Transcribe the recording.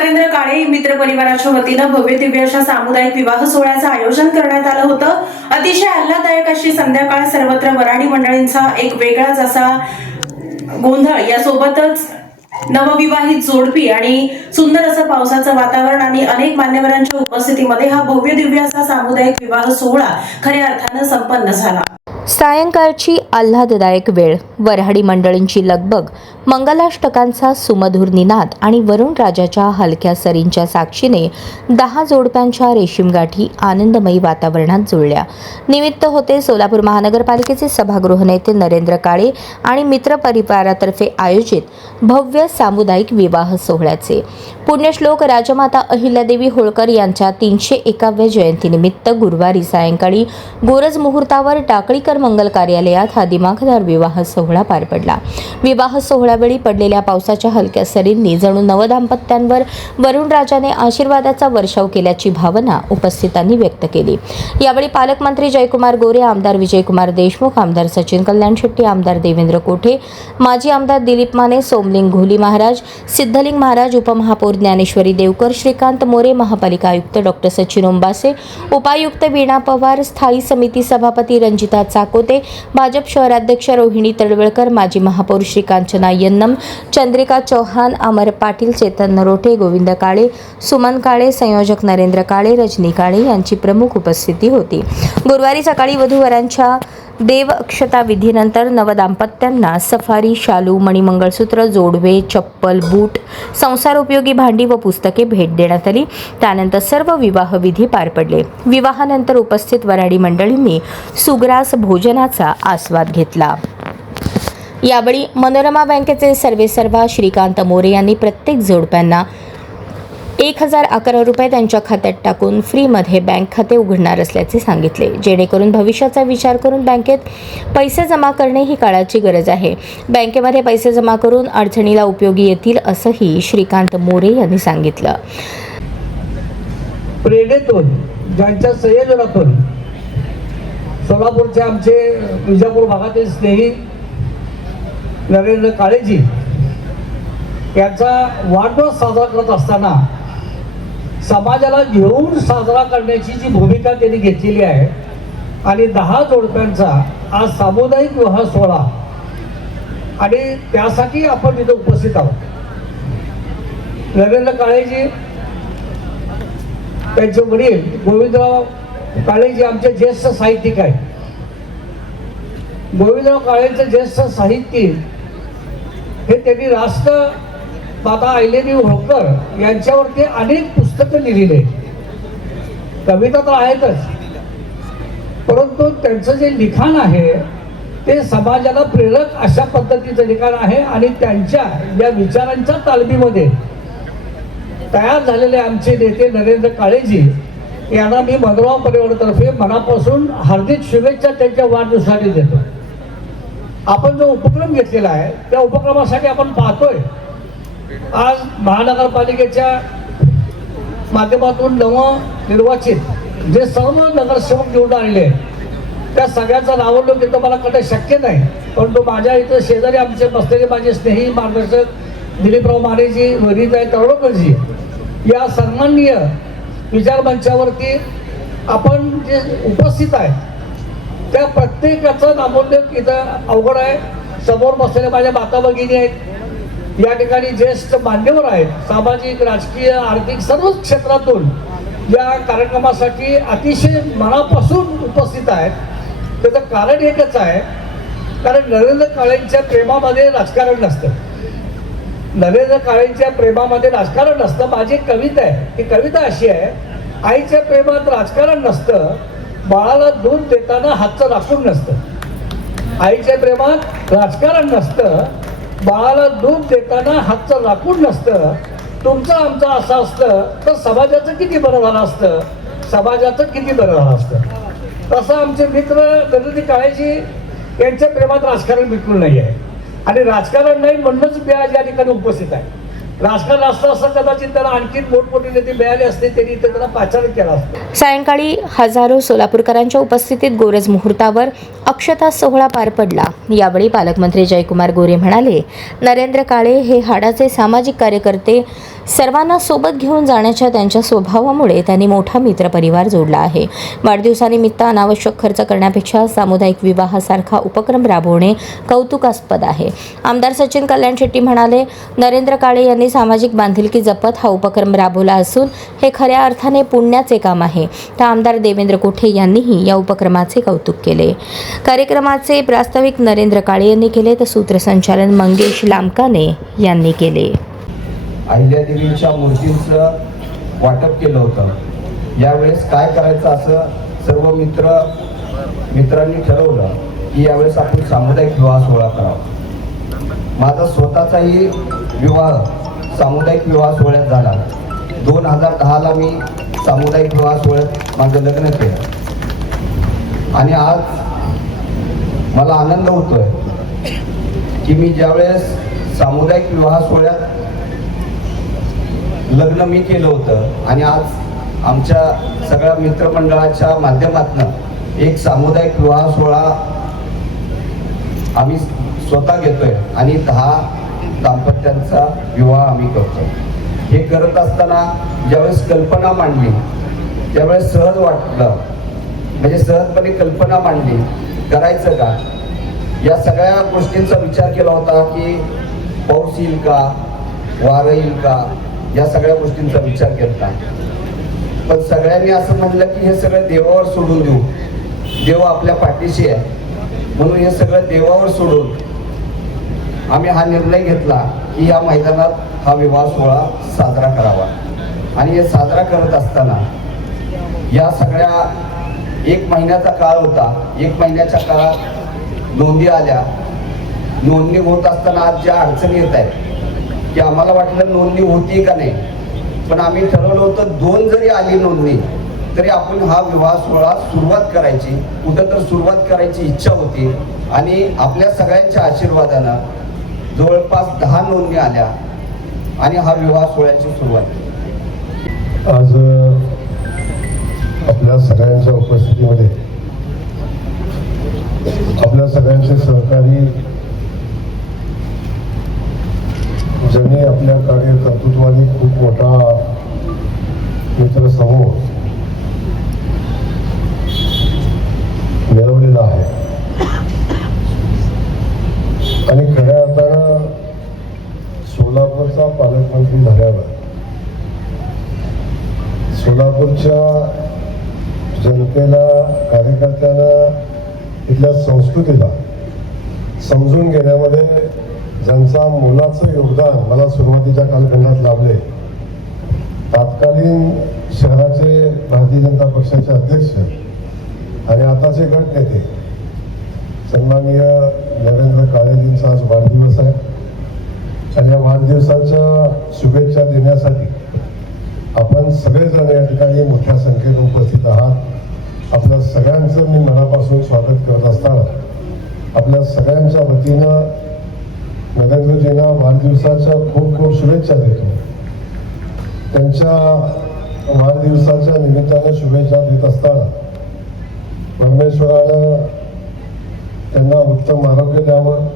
नरेंद्र काळे मित्र परिवाराच्या वतीनं भव्य दिव्य अशा सामुदायिक विवाह सोहळ्याचं आयोजन करण्यात आलं होतं। अतिशय आल्हाददायक अशी संध्याकाळ, सर्वत्र वऱ्हाडी मंडळींचा एक वेगळाच असा गोंधळ, यासोबतच नवविवाहित जोडपी आणि सुंदर असं पावसाचं वातावरण आणि अनेक मान्यवरांच्या उपस्थितीमध्ये हा भव्य दिव्य असा सामुदायिक विवाह सोहळा खऱ्या अर्थानं संपन्न झाला। सायंकाळची आल्हाददायक वेळ, वऱ्हाडी मंडळींची लगबग, मंगलाष्टकांचा सुमधुर निनाद आणि वरुण राजाच्या हलक्या सरींच्या साक्षीने 10 जोडप्यांच्या रेशीमगाठी आनंदमयी वातावरणात जुळल्या। निमित्त होते सोलापूर महानगरपालिकेचे सभागृह नेते नरेंद्र काळे आणि मित्र परिवारातर्फे आयोजित भव्य सामुदायिक विवाह सोहळ्याचे। पुण्यश्लोक राजमाता अहिल्यादेवी होळकर यांच्या 301व्या जयंतीनिमित्त गुरुवारी सायंकाळी गोरज मुहूर्तावर टाकळीकर मंगल कार्यालयात हा दिमाखदार विवाह सोहळा पार पडला। विवाह सोहळ्यावेळी पडलेल्या पावसाच्या हलक्या सरींनी जणू नवदाम्पत्यांवर वरुण राजाने आशीर्वादाचा वर्षाव केल्याची भावना उपस्थितांनी व्यक्त केली। यावेळी पालकमंत्री जयकुमार गोरे, आमदार विजयकुमार देशमुख, आमदार सचिन कल्याण शेट्टी, आमदार देवेंद्र कोठे, माजी आमदार दिलीप माने, सोमलिंग घोली महाराज, सिद्धलिंग महाराज, उपमहापौर ज्ञानेश्वरी देवकर, श्रीकांत मोरे, महापालिका आयुक्त डॉक्टर सचिन ओंबासे, उपायुक्त वीणा पवार, स्थायी समिती सभापती रंजिता चाकोते, भाजप शहराध्यक्ष रोहिणी तडवळकर, माजी महापौर श्रीकांचना यन्नम, चंद्रिका चौहान, अमर पाटील, चेतन नरोटे, गोविंद काळे, सुमन काळे, संयोजक नरेंद्र काळे, रजनी काळे यांची प्रमुख उपस्थिती होती। गुरुवारी सकाळी वधूवरांच्या देव अक्षता विधीनंतर नवदाम्पत्यांना सफारी, शालू, मणिमंगळसूत्र, जोडवे, चप्पल, बूट, संसार उपयोगी भांडी व पुस्तके भेट देण्यात आली। त्यानंतर सर्व विवाह विधी पार पडले। विवाहानंतर उपस्थित वऱ्हाडी मंडळींनी सुग्रास भोजनाचा आस्वाद घेतला। यावेळी मनोरमा बँकेचे सर्वेसर्वा श्रीकांत मोरे यांनी प्रत्येक जोडप्यांना 1011 रुपये त्यांच्या खात्यात टाकून फ्रीमध्ये बँक खाते उघडणार असल्याचे सांगितले, जेणेकरून भविष्याचा विचार करून बँकेत पैसे जमा करणे ही काळाची गरज आहे। बँकेमध्ये पैसे जमा करून अडचणीला उपयोगी येतील असंही श्रीकांत मोरे यांनी सांगितलं। प्रेरणेतून, ज्यांच्या संयोजनातून सोलापूरचे आमचे विजापूर भागातील स्नेही नरेंद्र काळेजी यांचा वाढदिवस साजरा करत असताना समाजाला घेऊन साजरा करण्याची जी भूमिका त्यांनी घेतलेली आहे आणि 10 जोडप्यांचा आज सामुदायिक विवाह सोहळा आणि त्यासाठी आपण इथे उपस्थित आहोत। नरेंद्र काळेजी, त्यांचे वडील गोविंदराव काळेजी आमचे ज्येष्ठ साहित्यिक आहेत। गोविंदराव काळेंचे ज्येष्ठ साहित्यिक हे त्यांनी राष्ट्रमाता अहिल्यादेवी होळकर यांच्यावरती अनेक पुस्तकं लिहिलेली आहेत। कविता तर आहेतच, परंतु त्यांचं जे लिखाण आहे ते समाजाला प्रेरक अशा पद्धतीचं लिखाण आहे आणि त्यांच्या या विचारांच्या तालमीमध्ये तयार झालेले आमचे नेते नरेंद्र काळेजी यांना मी मनोरमा परिवारातर्फे मनापासून हार्दिक शुभेच्छा त्यांच्या वाढदिवसासाठी देतो। आपण जो उपक्रम घेतलेला आहे त्या उपक्रमासाठी आपण पाहतोय आज महानगरपालिकेच्या माध्यमातून नवनिर्वाचित जे सर्व नगरसेवक निवडून आलेले आहेत त्या सगळ्यांचं नावं घेतो मला कधी शक्य नाही, परंतु माझ्या इथं शेजारी आमचे बसलेले माझे स्नेही मार्गदर्शक दिलीपराव मानेजी, वरिताई तळवळकरजी या सन्माननीय विचारमंचावरती आपण जे उपस्थित आहे त्या प्रत्येकाचं नामोल्लेख इथं अवघड आहे। समोर बसलेले माझ्या माता भगिनी आहेत, या ठिकाणी ज्येष्ठ मान्यवर आहेत, सामाजिक, राजकीय, आर्थिक सर्व क्षेत्रातून या कार्यक्रमासाठी अतिशय मनापासून उपस्थित आहेत। त्याचं कारण एकच आहे, कारण नरेंद्र काळेंच्या प्रेमामध्ये राजकारण नसतं। नरेंद्र काळेंच्या प्रेमामध्ये राजकारण नसतं। माझी एक कविता आहे, ती कविता अशी आहे, आईच्या प्रेमात राजकारण नसतं, बाळाला दूध देताना हातचं राखून नसतं। आईच्या प्रेमात राजकारण नसतं, बाळाला दूध देताना हातचं राखून नसतं। तुमचं आमचं असं असतं तर समाजाचं किती बरं झालं असतं, समाजाचं किती बरं झालं असतं। तसं आमचे मित्र नरेंद्र काळेजी यांच्या प्रेमात राजकारण बिलकुल नाही आहे आणि राजकारण नाही म्हणूनच मी आज या ठिकाणी उपस्थित आहे। राजकारण असतं असं कदाचित त्याला आणखी मोठमोठी नेते मिळाले असते, त्यांनी इथे त्याला पाचारण केला असतं। सायंकाळी हजारो सोलापूरकरांच्या उपस्थितीत गोरज मुहूर्तावर अक्षता सोहळा पार पडला। यावेळी पालकमंत्री जयकुमार गोरे म्हणाले, नरेंद्र काळे हे हाडाचे सामाजिक कार्यकर्ते सर्वांना सोबत घेऊन जाण्याच्या त्यांच्या स्वभावामुळे त्यांनी मोठा मित्रपरिवार जोडला आहे. वाढदिवसानिमित्त अनावश्यक खर्च करण्यापेक्षा सामुदायिक विवाहासारखा उपक्रम राबवणे कौतुकास्पद आहे. आमदार सचिन कल्याण शेट्टी म्हणाले, नरेंद्र काळे यांनी सामाजिक बांधिलकी जपत हा उपक्रम राबवला असून हे खऱ्या अर्थाने पुण्याचे काम आहे. तर आमदार देवेंद्र कोठे यांनीही या उपक्रमाचे कौतुक केले. कार्यक्रमाचे प्रास्ताविक नरेंद्र काळे यांनी केले तर सूत्रसंचालन मंगेश लामकाने यांनी केले. अहिल्यादेवींच्या मूर्तींचं वाटप केलं होतं. यावेळेस काय करायचं असं सर्व मित्रांनी ठरवलं की यावेळेस आपण सामुदायिक विवाह सोहळा करावा. माझा स्वतःचाही विवाह सामुदायिक विवाह सोहळ्यात झाला. 2010ला मी सामुदायिक विवाह सोहळ्यात माझं लग्न केलं आणि आज मला आनंद होतोय की मी ज्यावेळेस सामुदायिक विवाह सोहळ्यात लग्न मी केलं होतं आणि आज आमच्या सगळ्या मित्रमंडळाच्या माध्यमातून एक सामुदायिक विवाह सोहळा आम्ही स्वतः घेतोय आणि 10 दाम्पत्यांचा विवाह आम्ही करतो. हे करत असताना ज्यावेळेस कल्पना मांडली त्यावेळेस सहज वाटलं, म्हणजे सहजपणे कल्पना मांडली करायचं का. या सगळ्या गोष्टींचा विचार केला होता की पाऊस येईल का, वारं येईल का, या सगळ्या गोष्टींचा विचार केला. पण सगळ्यांनी असं म्हणलं की हे सगळं देवावर सोडून देऊ, देव आपल्या पाठीशी आहे, म्हणून हे सगळं देवावर सोडून आम्ही हा निर्णय घेतला की या मैदानात हा विवाह सोहळा साजरा करावा. आणि हे साजरा करत असताना या सगळ्या 1 महिन्याचा काळ होता. 1 महिन्याच्या काळात नोंदी आल्या. नोंदणी होत असताना आज ज्या अडचणी येत आहेत की आम्हाला वाटलं नोंदणी होती का नाही, पण आम्ही ठरवलं होतं 2 जरी आली नोंदणी तरी आपण हा विवाह सोहळा सुरुवात करायची, कुठं तर सुरुवात करायची इच्छा होती. आणि आपल्या सगळ्यांच्या आशीर्वादानं जवळपास 10 नोंदणी आल्या आणि हा विवाह सोहळ्याची सुरुवात केली. आज आपल्या सगळ्यांच्या उपस्थितीमध्ये आपल्या सगळ्यांचे सहकारी ज्यांनी आपल्या कार्यकर्तृत्वाने खूप मोठा मित्रसमूह मिळवलेला आहे आणि खऱ्या अर्थानं सोलापूरचा पालकमंत्री झाल्यावर सोलापूरच्या जनतेला, कार्यकर्त्यांना, इथल्या संस्कृतीला समजून घेण्यामध्ये ज्यांचा मोलाचं योगदान मला सुरुवातीच्या कालखंडात लाभले, तत्कालीन शहराचे भारतीय जनता पक्षाचे अध्यक्ष आणि आताचे गट नेते सन्माननीय नरेंद्र काळेजींचा आज वाढदिवस आहे आणि या वाढदिवसाच्या शुभेच्छा देण्यासाठी आपण सगळेजण या ठिकाणी मोठ्या संख्येने उपस्थित आहात. आपल्या सगळ्यांचं मी मनापासून स्वागत करत असताना आपल्या सगळ्यांच्या वतीनं नरेंद्रजींना वाढदिवसाच्या खूप खूप शुभेच्छा देतो. त्यांच्या वाढदिवसाच्या निमित्ताने शुभेच्छा देत असताना परमेश्वरानं त्यांना उत्तम आरोग्य द्यावं,